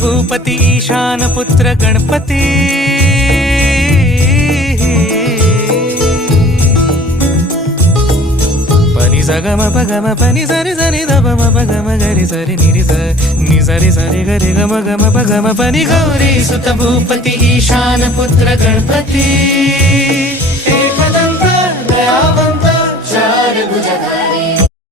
भूपती ईशान पुत्र गणपती पनि सगम पगम पनि सरि सरि ध म पगम गरि सरि निरि स नि सरि सरि गरि गम गम पगम पनि गौरी सुत भूपती ईशान पुत्र गणपती एकदंत दयावंत चार भुजधारी